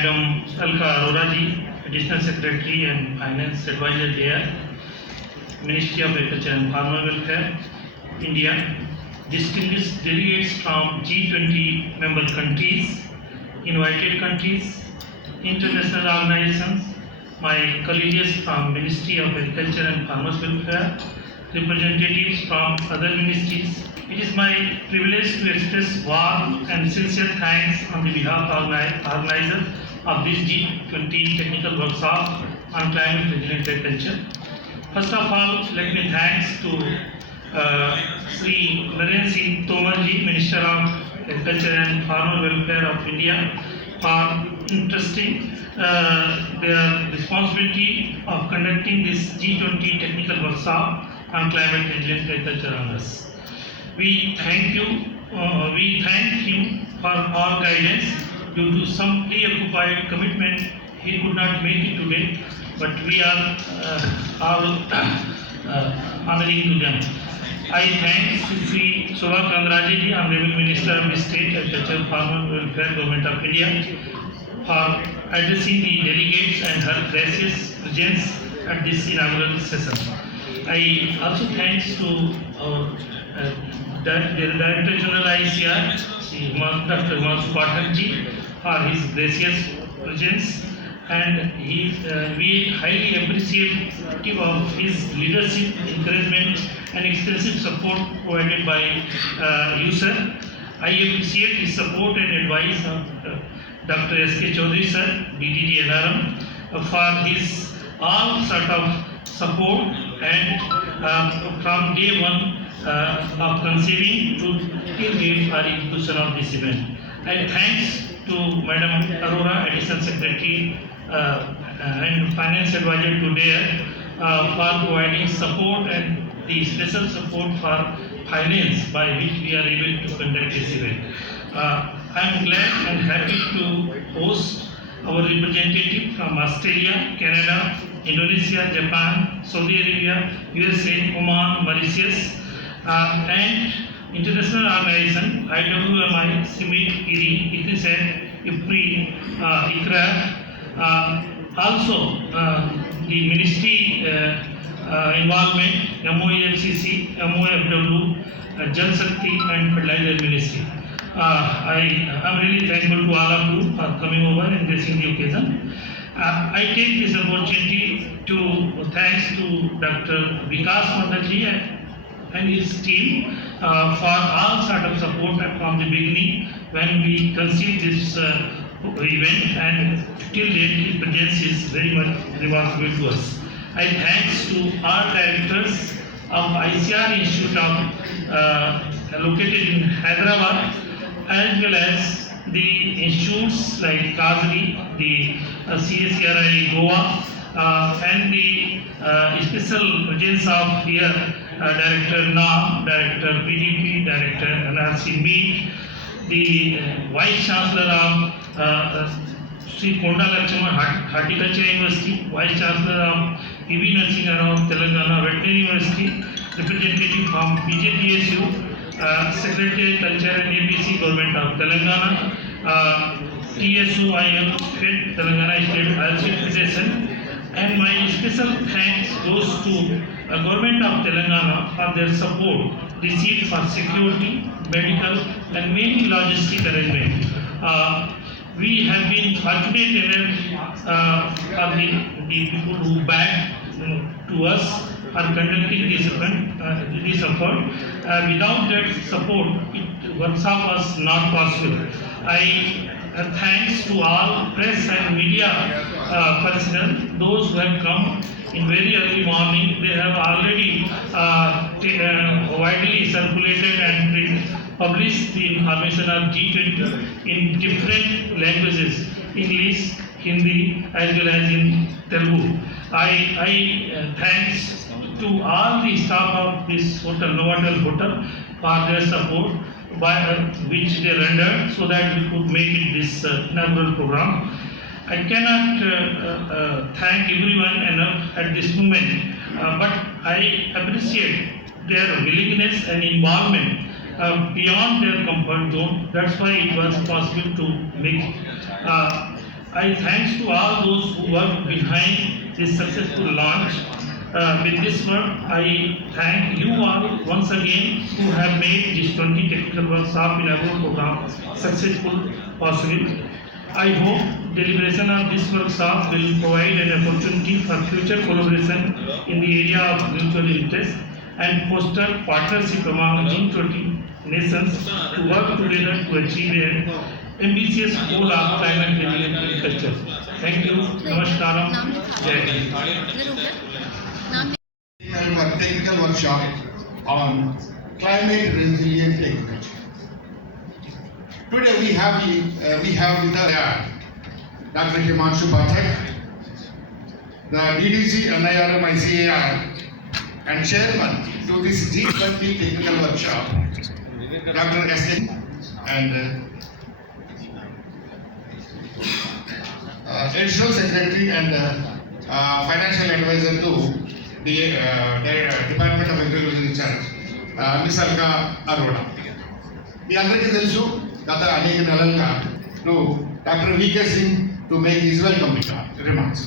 Madam Alka Arora ji, Additional Secretary and Finance Advisor there, Ministry of Agriculture and Farmer Welfare, India, distinguished delegates from G20 member countries, invited countries, international organizations, my colleagues from Ministry of Agriculture and Farmers Welfare, representatives from other ministries. It is my privilege to express warm and sincere thanks on the behalf of organizer of this G20 technical workshop on climate resilient agriculture. First of all, let me thanks to Sri Narendra Singh Tomar ji, Minister of Agriculture and Farmer Welfare of India, for interesting their responsibility of conducting this G20 technical workshop on climate resilient agriculture on us. We thank him for all guidance. Due to some preoccupied commitment, he could not make it today, but we are all honoring to them. I thank Sri Shobha Kandraji, Honorable Minister of the State, Agriculture, Farmer Welfare, Government of India, for addressing the delegates and her gracious presence at this inaugural session. I also thanks to our Director General ICR, Dr. Himanshu Pathak ji, for his gracious presence, and we highly appreciative of his leadership, encouragement, and extensive support provided by you, sir. I appreciate his support and advice of Dr. S.K. Chaudhary, sir, DDG NRM, for his all sort of support and from day one of conceiving to till date for execution of this event. And thanks to Madam Arora, Additional Secretary and Finance Advisor to DARE for providing support and the special support for finance by which we are able to conduct this event. I am glad and happy to host our representative from Australia, Canada, Indonesia, Japan, Saudi Arabia, USA, Oman, Mauritius, and international organization IWMI, CIMIT, IRI, ICRISAT, IPRI, ICRA, also the ministry involvement, MOEFCC, MOFW, Jal Shakti and Fertilizer Ministry. I am really thankful to all of you for coming over and gracing the occasion. I take this opportunity to thanks to Dr. Vikas Mandaji and his team for all sort of support from the beginning when we conceived this event, and till date his presence is very much remarkable to us. I thanks to all directors of ICR Institute located in Hyderabad, as well as the institutes like KAZRI, the CSCRI Goa, and the special presence of here Director NAM, Director PDP, Director NRC Meet, the Vice Chancellor of Sri Konda Lakshman Horticulture University, Vice Chancellor of PV Nursing of Telangana Veterinary University, representative from BJPSU, Secretary Culture and APC Government of Telangana, TSUIL Fed Telangana State ILC Federation, and my special thanks goes to Government of Telangana for their support received for security, medical, and many logistic arrangement. We have been fortunate enough for the people who back to us for conducting this effort. Without that support, workshop was not possible. I thanks to all press and media personnel, those who have come in very early morning. They have already widely circulated and published the information of G20 in different languages, English, Hindi, as well as in Telugu. I thanks to all the staff of this hotel, Novotel Hotel, for their support which they rendered so that we could make it this inaugural program. I cannot thank everyone enough at this moment, but I appreciate their willingness and involvement beyond their comfort zone. That's why it was possible to make. I thanks to all those who worked behind this successful launch. With this work, I thank you all once again who have made this 20 technical workshop in our program successful possible. I hope deliberation of this workshop will provide an opportunity for future collaboration in the area of mutual interest and foster partnership among G20 nations to work together to achieve an ambitious goal of climate resilient agriculture. Thank you. Namaskaram. Jai Hind. Technical workshop on climate resilient agriculture. Today we have with us Dr. Himanshu Pathak, the DDG NIRM ICAR and chairman to this G20 technical workshop, Dr. Singh, and additional secretary and financial advisor to the Department of Agriculture in charge, Ms. Alka Arora. The అందరికీ తెలుసు గత అనేక నెలలుగా doctor VK Singh to make his welcome remarks.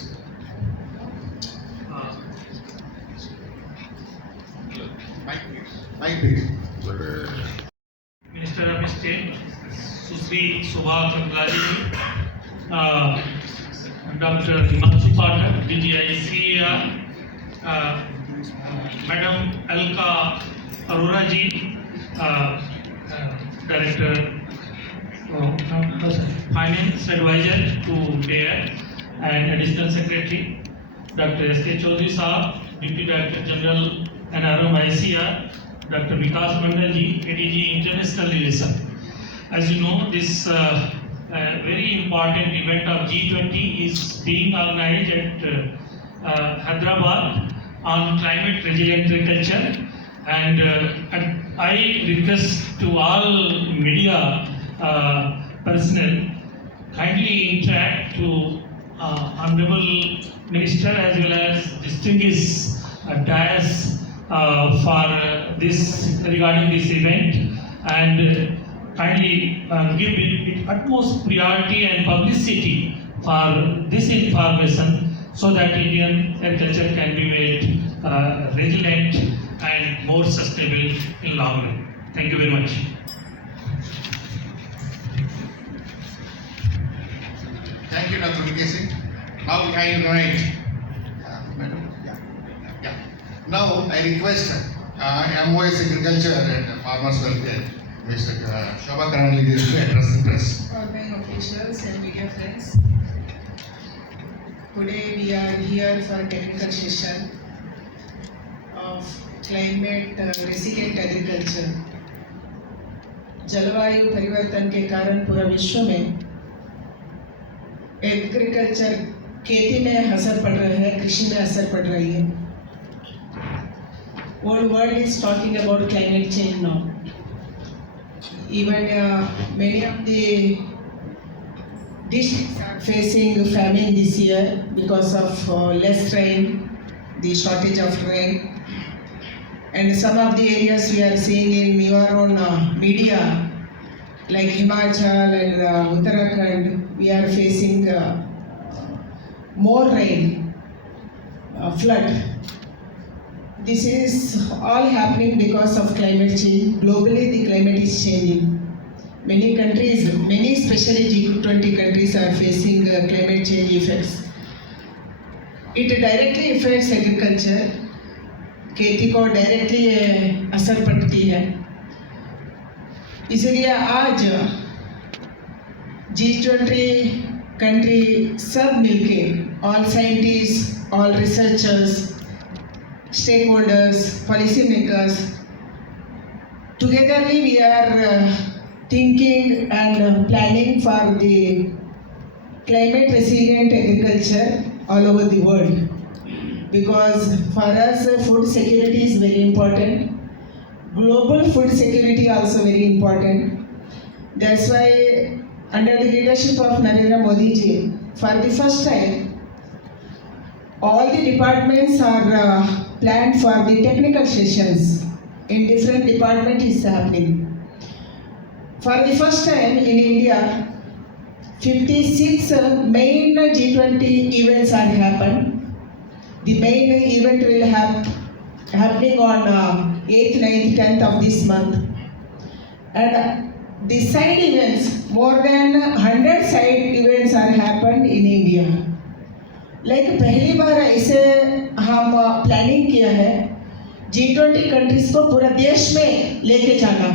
Minister of State, Susri Subha Chandraji, Dr. Himanshu Pathak, DGICAR, Madam Alka Arora ji, Director Finance Advisor to Mayor and Additional Secretary, Dr. S.K. Chaudhary Saab, Deputy Director General NRM ICR, Dr. Vikas Mandal ji, ADG International Relations. As you know, this very important event of G20 is being organized at Hyderabad on climate resilient agriculture, and I request to all media personnel kindly interact to Honorable Minister as well as distinguished dais for this regarding this event, and kindly give it utmost priority and publicity for this information so that Indian agriculture can be made resilient and more sustainable in long run. Thank you very much. Thank you, Dr. Vike Singh. Now I invite, Madam. Yeah. Now I request MOS Agriculture and Farmers Welfare, Mr. Shobha Karanli to address the press. Government officials and media friends, today we are here for a technical session of climate resilient agriculture. जलवायु परिवर्तन के कारण पूरा विश्व में agriculture खेती में असर पड़ रहा है, कृषि में असर पड़ रही है. Whole world is talking about climate change now. Even many of the districts are facing famine this year because of less rain, the shortage of rain. And some of the areas we are seeing in your own media, like Himachal and Uttarakhand, we are facing more rain, flood. This is all happening because of climate change. Globally, the climate is changing. Many countries, many especially G20 countries are facing climate change effects. It directly affects agriculture. खेती को directly असर पड़ती है. इसलिए आज G20 country सब मिलके, all scientists, all researchers, stakeholders, policy makers, togetherly we are thinking and planning for the climate resilient agriculture all over the world. Because for us food security is very important. Global food security also very important. That's why under the leadership of Narendra Modi ji, for the first time, all the departments are planned for the technical sessions in different departments is happening. For the first time in India, 56 main G20 events are happened. The main event will happening on 8th, 9th, 10th of this month. And the side events, more than 100 side events are happened in India. Like पहली बार ऐसे हम planning किया है G20 countries को पूरा देश में लेके जाना,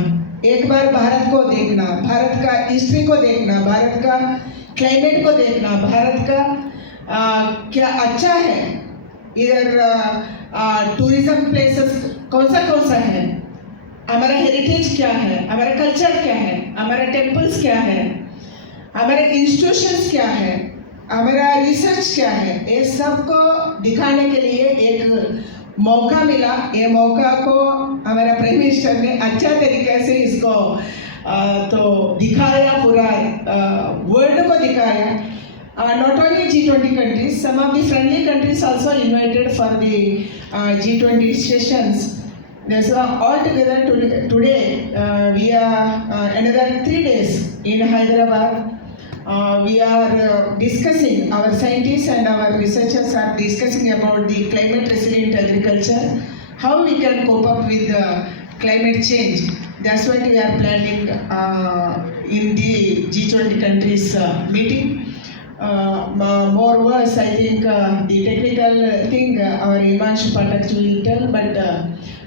एक बार भारत को देखना, भारत का हिस्ट्री को देखना, भारत का क्लाइमेट को देखना, भारत का क्या अच्छा है, इधर टूरिज्म प्लेसेस कौन सा है, हमारा हेरिटेज क्या है, हमारा कल्चर क्या है, हमारा टेम्पल्स क्या है, हमारे इंस्टीट्यूशंस क्या है, हमारा रिसर्च क्या है, ये सब को दिखाने के लिए एक मौका मिला। ये मौका को हमारा प्राइम मिनिस्टर ने अच्छा तरीके से इसको तो दिखाया, पूरा वर्ल्ड को दिखाया. Not only G20 countries, some of the friendly countries also invited for the G20 sessions. So altogether today we are another 3 days in Hyderabad. We are discussing, our scientists and our researchers are discussing about the climate resilient agriculture, how we can cope up with climate change. That's what we are planning in the G20 countries meeting. More words, I think the technical thing our Imansh Patak will tell, but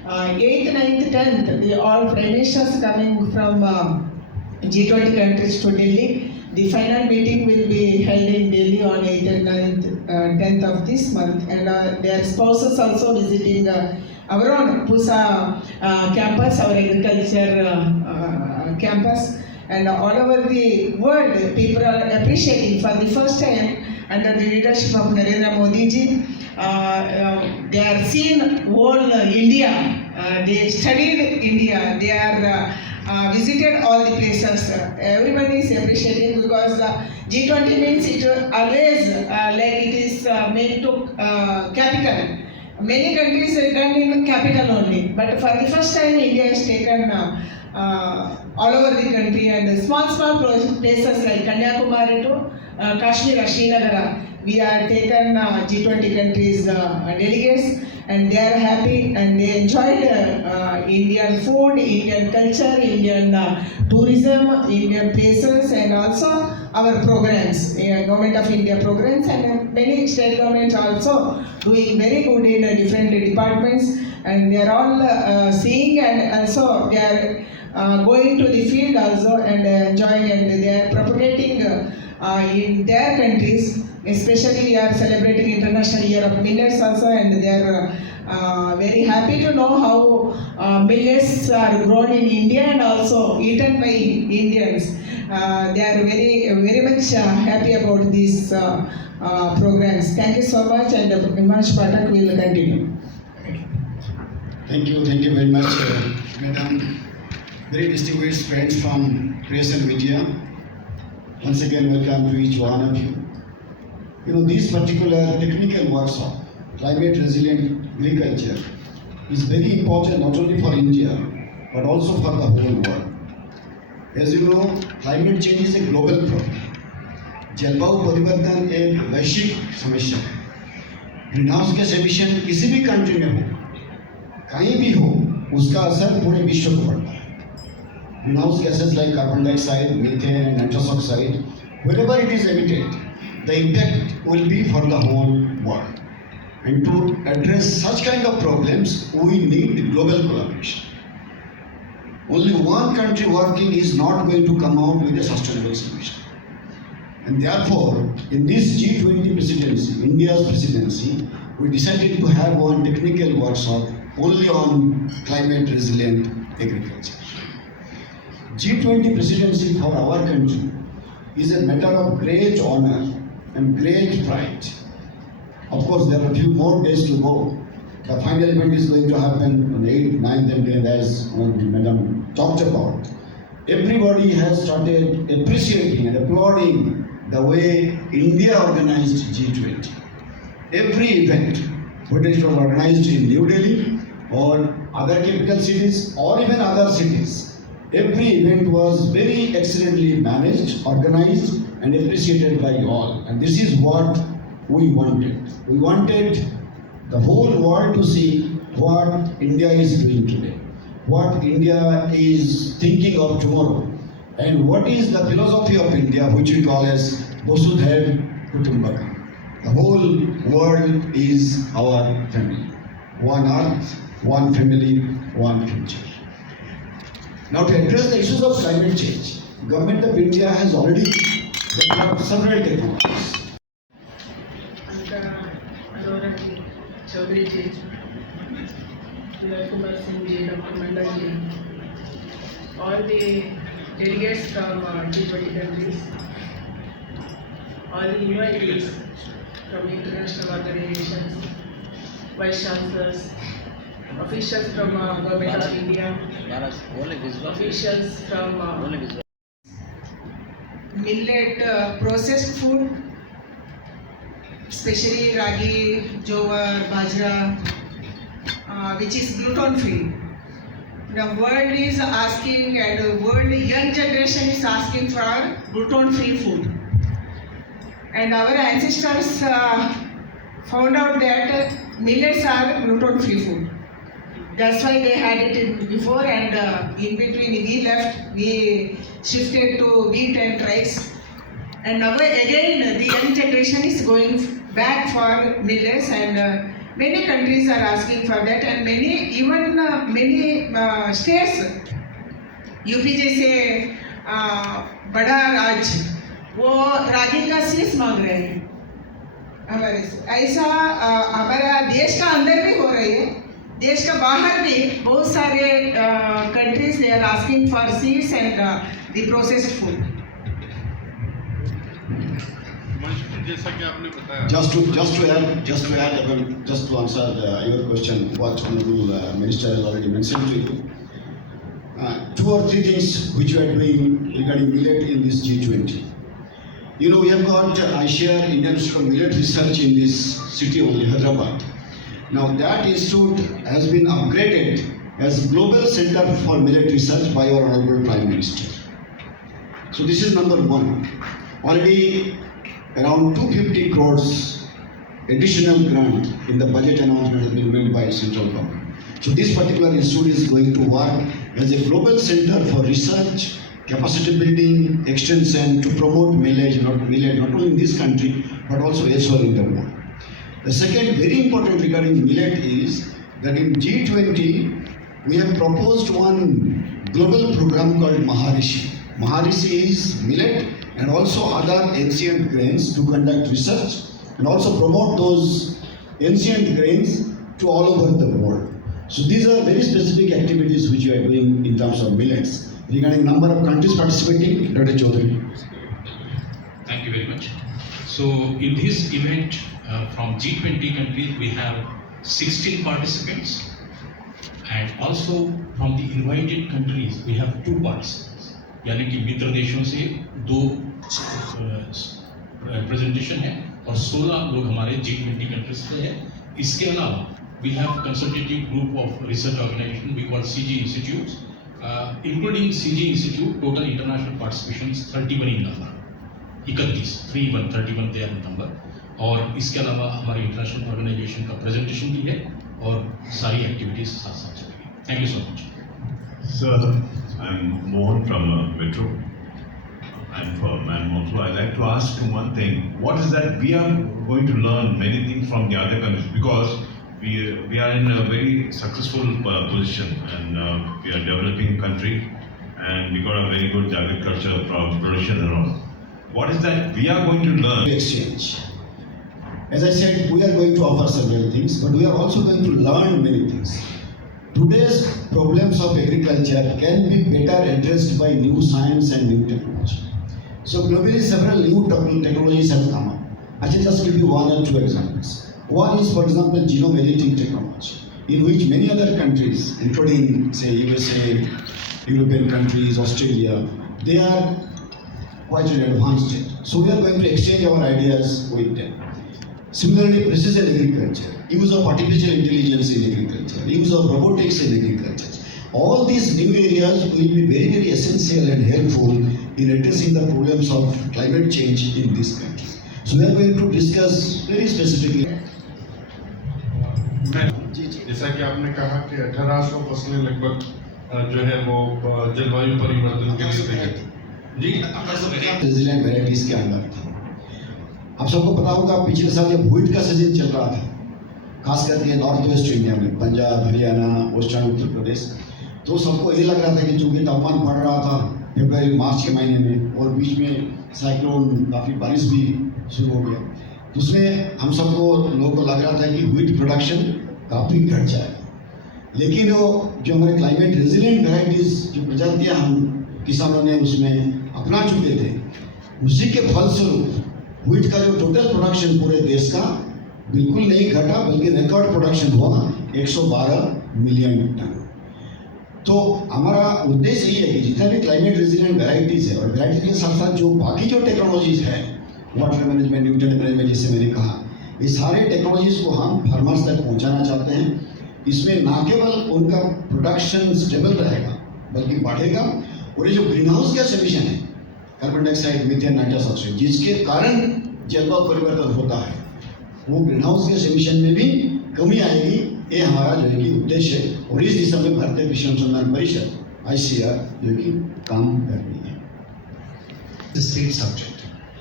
8th, 9th, 10th, the all prime ministers coming from G20 countries to Delhi. The final meeting will be held in Delhi on 8th and 9th, 10th of this month, and their spouses also visiting our own Pusa campus, our agriculture campus, and all over the world people are appreciating for the first time under the leadership of Narendra Modi ji. They are seen whole India, they studied India, they are visited all the places. Everybody is appreciating because G20 means it always like it is made to capital. Many countries are done in capital only, but for the first time India has taken all over the country, and small places like Kanyakumari to Kashmir, Srinagar, we are taken G20 countries delegates, and they are happy and they enjoyed Indian food, Indian culture, Indian tourism, Indian places, and also our programs, Government of India programs, and many state governments also doing very good in different departments, and they are all seeing, and also they are going to the field also and enjoying, and they are propagating in their countries. Especially we are celebrating International Year of Millets also, and they are very happy to know how millets are grown in India and also eaten by Indians. They are very much happy about these programs. Thank you so much, and Imansh Patak will continue. Thank you very much, Madam. Very distinguished friends from press and media. Once again, welcome to each one of you. You know, this particular technical workshop, climate resilient agriculture, is very important not only for India, but also for the whole world. As you know, climate change is a global problem. जलवायु परिवर्तन एक वैश्विक समस्या है. Green house gas emission किसी भी country में हो, कहीं भी हो, उसका असर पूरे विश्व को पड़ता है. Green house gases like carbon dioxide, methane, and nitrous oxide, wherever it is emitted, the impact will be for the whole world. And to address such kind of problems, we need global collaboration. Only one country working is not going to come out with a sustainable solution. And therefore, in this G20 presidency, India's presidency, we decided to have one technical workshop only on climate resilient agriculture. G20 presidency for our country is a matter of great honor and great pride. Of course, there are a few more days to go. The final event is going to happen on 8th, 9th, and 10th, as Madam talked about. Everybody has started appreciating and applauding the way India organized G20. Every event, whether it was organized in New Delhi or other capital cities or even other cities, every event was very excellently managed, organized, and appreciated by all. And this is what we wanted. We wanted the whole world to see what India is doing today, what India is thinking of tomorrow, and what is the philosophy of India, which we call as Vasudhaiva Kutumbakam. The whole world is our family. One earth, one family, one future. Now, to address the issues of climate change, Government of India has already developed several technologies. Chaudhary ji, Singh ji, Dr. Mandal ji, all the delegates from G20 countries, all the UIPs from international organizations, vice chancellors, officials from Government of India, officials from millet processed food, especially ragi, jowar, bajra, which is gluten free. The world is asking, and the world young generation is asking for gluten free food. And our ancestors found out that millets are gluten free food. That's why they had it before, and in between we left, we shifted to wheat and rice. And now again the young generation is going back for millets, and many countries are asking for that, and many states, UP जैसे बड़ा राज्य वो रागी का seeds मांग रहे हैं हमारे से। ऐसा हमारा देश का अंदर भी हो रही है, देश का बाहर भी बहुत सारे countries they are asking for seeds and the processed food. Just to answer your question, what Honorable Minister has already mentioned to you, 2 or 3 things which we are doing regarding millet in this G20. You know, we have got I-Share Indian Institute of Millet Research in this city only, Hyderabad. Now that institute has been upgraded as Global Center for Millet Research by our Honorable Prime Minister. So this is number 1. Already around 250 crores additional grant in the budget announcement has been made by central government. So this particular institute is going to work as a global center for research, capacity building, extension to promote millet not only in this country but also elsewhere in the world. The second very important regarding millet is that in G20 we have proposed one global program called Maharishi. Maharishi is millet and also other ancient grains to conduct research and also promote those ancient grains to all over the world. So these are very specific activities which we are doing in terms of millets. Regarding number of countries participating, Dr. Chaudhary. Thank you very much. So in this event from G20 countries we have 16 participants, and also from the invited countries we have 2 participants. यानी कि मित्र देशों से 2 presentation है और 16 लोग हमारे G20 countries से है। इसके अलावा we have consultative group of research organization we call CG institutes, including CG institute total international participations 31 in number, 31 they are in number, और इसके अलावा हमारी इंटरनेशनल ऑर्गेनाइजेशन का प्रेजेंटेशन भी है और सारी एक्टिविटीज साथ साथ चलेगी। Thank you so much. Sir, I'm Mohan from Metro. I'm from Manmoto. I'd like to ask you one thing. What is that we are going to learn many things from the other countries, because we are in a very successful position, and we are a developing country, and we got a very good agriculture production and all. What is that we are going to learn? Exchange. As I said, we are going to offer several things, but we are also going to learn many things. Today's problems of agriculture can be better addressed by new science and new technology. So globally, several new technologies have come up. I should just give you 1 or 2 examples. One is, for example, genome editing technology, in which many other countries, including, say, USA, European countries, Australia, they are quite in advanced state. So we are going to exchange our ideas with them. Similarly, precision agriculture, use of artificial intelligence in agriculture, use of robotics in agriculture. All these new areas will be very, very essential and helpful in addressing the problems of climate change in this country. So we are going to discuss very specifically. जैसा कि आपने कहा कि 1800 फसलें लगभग जो है वो जलवायु परिवर्तन के लिए गई जी रेजिलिएंट वेराइटीज के अंदर था। आप सबको पता होगा पिछले साल जब व्हीट का सीजन चल रहा था, खास करके नॉर्थ वेस्ट इंडिया में पंजाब, हरियाणा, वेस्टर्न उत्तर प्रदेश, तो सबको ये लग रहा था कि चूंकि तापमान बढ़ रहा था फरवरी मार्च के महीने में और बीच में साइक्लोन काफ़ी बारिश भी शुरू हो गया, तो उसमें हम सबको लोगों को लग रहा था कि व्हीट प्रोडक्शन काफ़ी घट जाएगा। लेकिन वो जो हमारे क्लाइमेट रेजिलिएंट वेराइटीज जो प्रजातियाँ हम किसानों ने उसमें अपना चुके थे, उसी के फलस्वरूप व्हीट का जो टोटल प्रोडक्शन पूरे देश का बिल्कुल नहीं घटा, बल्कि रिकॉर्ड प्रोडक्शन हुआ 112 मिलियन टन। तो हमारा उद्देश्य यही है कि जितना भी क्लाइमेट रेजिलिएंट वेराइटीज़ है और वेराइटीज के साथ साथ जो बाकी जो टेक्नोलॉजीज है, वाटर मैनेजमेंट, न्यूट्रिएंट मैनेजमेंट, जैसे मैंने कहा, ये सारे टेक्नोलॉजीज को हम फार्मर्स तक पहुंचाना चाहते हैं। इसमें ना केवल उनका प्रोडक्शन स्टेबल रहेगा बल्कि बढ़ेगा, और ये जो ग्रीन हाउस गैस एमिशन है, carbon dioxide, methane, nitrous oxide, जिसके कारण जलवायु परिवर्तन होता है, वो ग्रीन हाउस गैस एमिशन में भी कमी आएगी। ये हमारा जो है कि उद्देश्य है, और इस दिशा में भारतीय कृषि अनुसंधान परिषद ICR जो कि काम कर रही है। The state subject.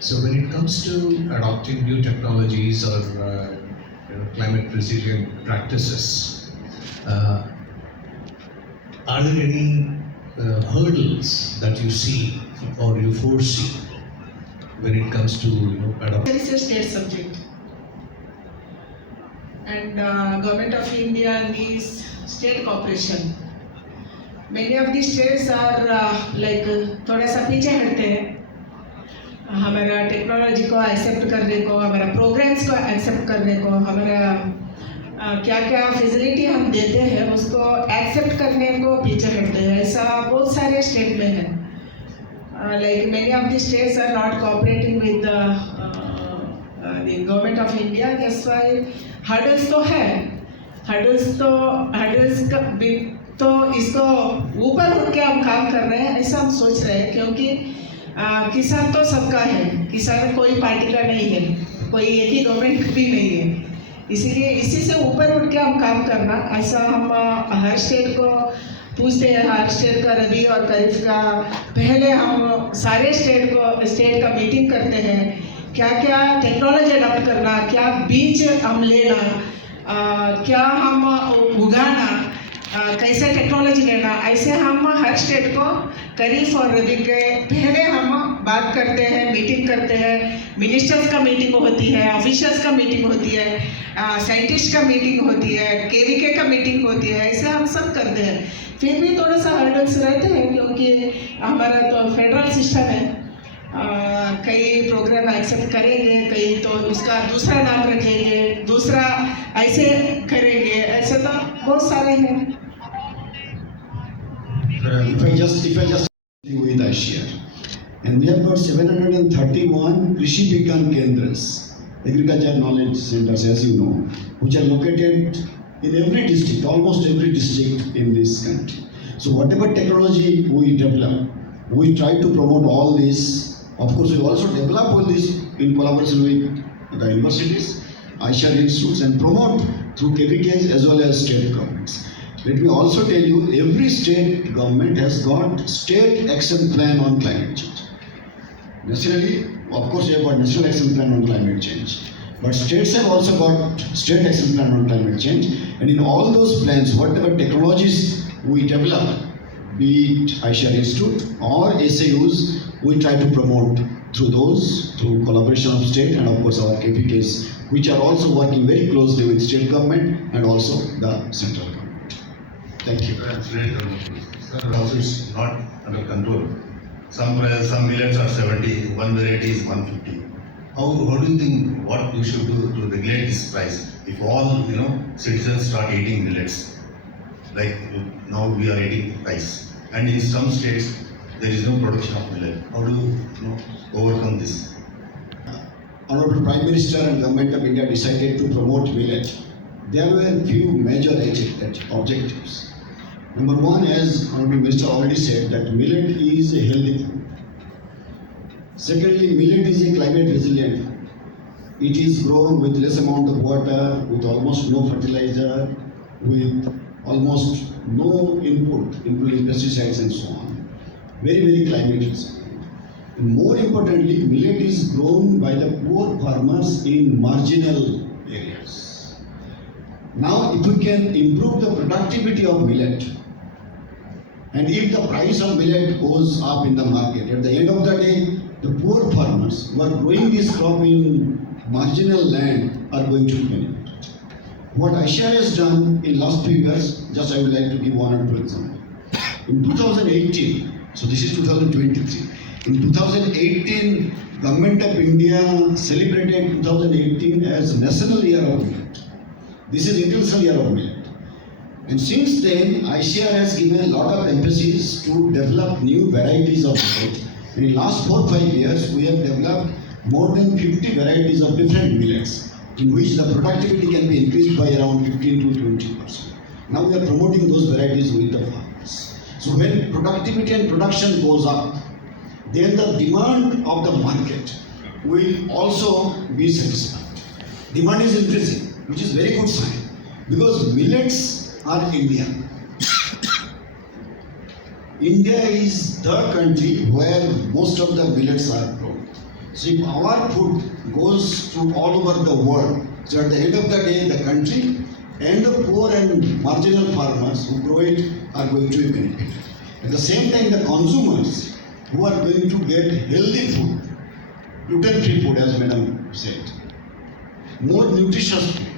So when it comes to adopting new technologies or climate resilient practices, are there any hurdles that you see or you foresee when it comes to adopting? It's a state subject, and government of India needs state cooperation. Many of the states are like थोड़ा सा पीछे हटते हैं हमारा technology को accept करने को, हमारा प्रोग्राम्स को एक्सेप्ट करने को, हमारा क्या क्या फैसिलिटी हम देते हैं उसको एक्सेप्ट करने को पीछे हटते हैं। ऐसा बहुत सारे स्टेट में है। Like many of the states are not cooperating with the government of India. That's why hurdles तो है, हर्डल्स तो इसको ऊपर उठ के हम काम कर रहे हैं, ऐसा हम सोच रहे हैं, क्योंकि किसान तो सबका है, किसान कोई पार्टी का नहीं है, कोई एक ही गवर्नमेंट भी नहीं है, इसीलिए इसी से ऊपर उठ के हम काम करना, ऐसा हम हर स्टेट को पूछते हैं। हर स्टेट का रबी और खरीफ का पहले हम सारे स्टेट का मीटिंग करते हैं, क्या क्या टेक्नोलॉजी अडॉप्ट करना, क्या बीज हम लेना, क्या हम उगाना, कैसे टेक्नोलॉजी लेना, ऐसे हम हर स्टेट को खरीफ और रबी के पहले हम बात करते हैं, मीटिंग करते हैं। मिनिस्टर्स का मीटिंग होती है, ऑफिशियल्स का मीटिंग होती है, साइंटिस्ट का मीटिंग होती है, KVK का मीटिंग होती है, ऐसे हम सब करते हैं। फिर भी थोड़ा सा हर्डल्स रहते हैं, क्योंकि हमारा तो फेडरल सिस्टम है, कई प्रोग्राम एक्सेप्ट करेंगे, कई तो उसका दूसरा नाम रखेंगे, दूसरा ऐसे करेंगे, ऐसे तो बहुत सारे हैं। If I just with ICR, and we have got 731 Krishi Vigyan Kendras, agriculture knowledge centers, as you know, which are located in every district, almost every district in this country. So whatever technology we develop, we try to promote all this. Of course, we also develop all this in collaboration with the universities, ICR institutes, and promote through KVKs as well as state governments. Let me also tell you, every state government has got state action plan on climate change. Nationally, of course, we have got national action plan on climate change, but states have also got state action plan on climate change, and in all those plans, whatever technologies we develop, be it ICR Institute or SAUs, we try to promote through collaboration of state and of course our KPKs, which are also working very closely with state government and also the central government. Thank you. Also it's not under control. Some millets are 70, one variety is 150. How do you think what we should do to regulate this price? If all citizens start eating millets, like now we are eating rice, and in some states there is no production of millet. How do you overcome this? Honorable Prime Minister and Government of India decided to promote millet. There were a few major objectives. Number one, as Honorable Minister already said, that millet is a healthy food. Secondly, millet is a climate resilient. It is grown with less amount of water, with almost no fertilizer, with almost no input, including pesticides and so on. Very, very climate resilient. And more importantly, millet is grown by the poor farmers in marginal areas. Now, if we can improve the productivity of millet, and if the price of millet goes up in the market, at the end of the day, the poor farmers who are growing this crop in marginal land are going to benefit. What ICAR has done in last few years, just I would like to give one or two examples. In 2018, so this is 2023, in 2018, Government of India celebrated 2018 as National Year of Millet. This is International Year of Millet. And since then, ICAR has given a lot of emphasis to develop new varieties of millet. And in last 4-5 years, we have developed more than 50 varieties of different millets, in which the productivity can be increased by around 15 to 20%. Now we are promoting those varieties with the farmers. So when productivity and production goes up, then the demand of the market will also be satisfied. Demand is increasing, which is very good sign, because millets are Indian. India is the country where most of the millets are grown. So if our food goes to all over the world, so at the end of the day, the country and the poor and marginal farmers who grow it are going to be benefited. At the same time, the consumers who are going to get healthy food, gluten-free food, as Madam said, more nutritious food,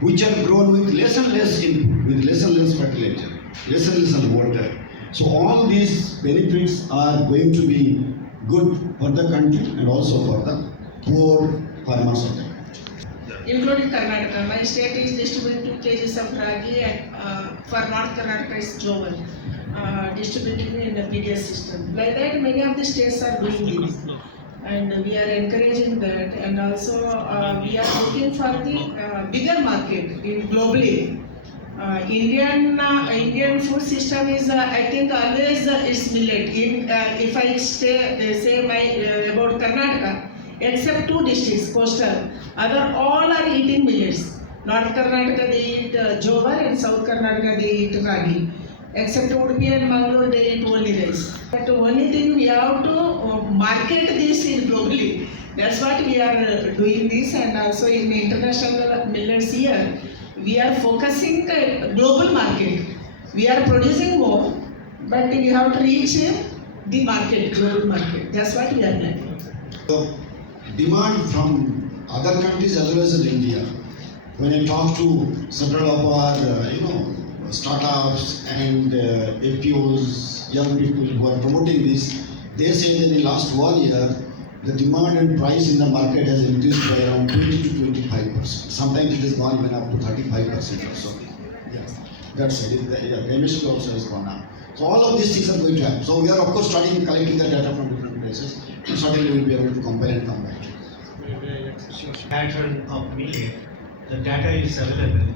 which are grown with less and less input, with less and less fertilizer, less and less water. So all these benefits are going to be good for the country and also for the poor farmers of the country. Including Karnataka, my state is distributing 2 kgs of ragi, and for North Karnataka is Joval, distributing in the PDS system. Like that, many of the states are doing this, and we are encouraging that. And also, we are looking for the bigger market in globally. Indian food system is, I think, always is millet. If I say about Karnataka, except 2 districts, coastal, other all are eating millets. North Karnataka they eat Jovar, and South Karnataka they eat ragi. Except Udupi and Mangalore they eat only rice. But the only thing we have to market this in globally. That's what we are doing this, and also in International Millets Year, we are focusing global market. We are producing more, but we have to reach the market, global market. That's what we are doing. The demand from other countries as well as in India. When I talk to several of our, startups and APOs, young people who are promoting this, they say that in the last 1 year, the demand and price in the market has increased by around 20 to 25%. Sometimes it has gone even up to 35% or so. Yeah, that's it. The MSP also has gone up. So all of these things are going to happen. So we are of course starting collecting the data from different places. And certainly we will be able to compare and come back. Pattern of millet, the data is available,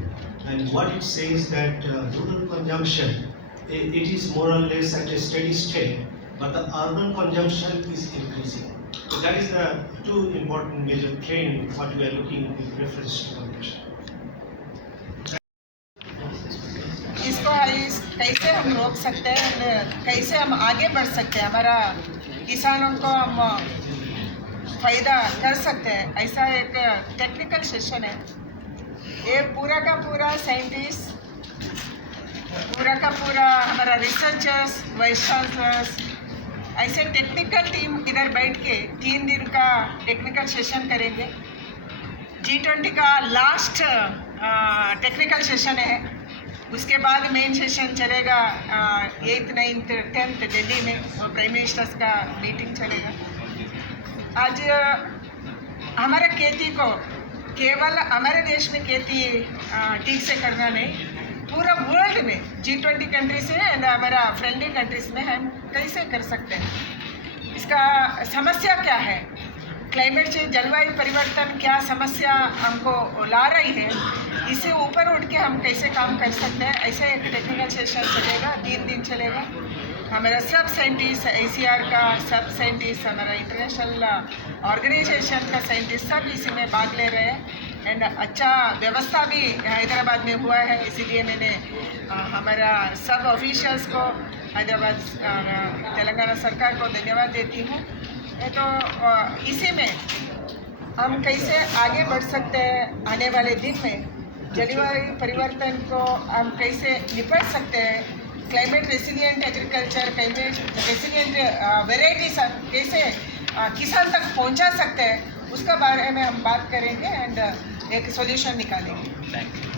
and what it says that rural consumption, it is more or less at a steady state, but the urban consumption is increasing. So that is the 2 important major trend what we are looking with reference to consumption. इसको कैसे हम रोक सकते हैं, कैसे हम आगे बढ़ सकते हैं, हमारा किसानों को हम फायदा कर सकते हैं, ऐसा एक टेक्निकल सेशन है। ये पूरा का पूरा साइंटिस्ट, पूरा का पूरा हमारा रिसर्चर्स, वाइस चांसलर्स, ऐसे टेक्निकल टीम इधर बैठ के 3 दिन का टेक्निकल सेशन करेंगे। G20 का लास्ट टेक्निकल सेशन है, उसके बाद मेन सेशन चलेगा 8th, 9th, 10th दिल्ली में, और प्राइम मिनिस्टर्स का मीटिंग चलेगा। आज हमारे खेती को केवल हमारे देश में खेती ठीक से करना नहीं, पूरा वर्ल्ड में G20 कंट्रीज है एंड हमारा फ्रेंडली कंट्रीज में हम कैसे कर सकते हैं। इसका समस्या क्या है, क्लाइमेट चेंज, जलवायु परिवर्तन क्या समस्या हमको ला रही है, इससे ऊपर उठ के हम कैसे काम कर सकते हैं। ऐसे एक टेक्निकल सेशन चलेगा, 3 दिन चलेगा। हमारा सब साइंटिस्ट ACR का सब साइंटिस्ट, हमारा इंटरनेशनल ऑर्गेनाइजेशन का साइंटिस्ट सब इसी में भाग ले रहे हैं एंड अच्छा व्यवस्था भी हैदराबाद में हुआ है। इसीलिए मैंने हमारा सब ऑफिशियल्स को हैदराबाद तेलंगाना सरकार को धन्यवाद देती हूँ। तो इसी में हम कैसे आगे बढ़ सकते हैं, आने वाले दिन में जलवायु परिवर्तन को हम कैसे निपट सकते हैं, क्लाइमेट रेसिलिएंट एग्रीकल्चर, क्लाइमेट रेसिलिएंट वेराइटीज कैसे किसान तक पहुंचा सकते हैं, उसका बारे में हम बात करेंगे एंड एक सॉल्यूशन निकालेंगे। Thank you.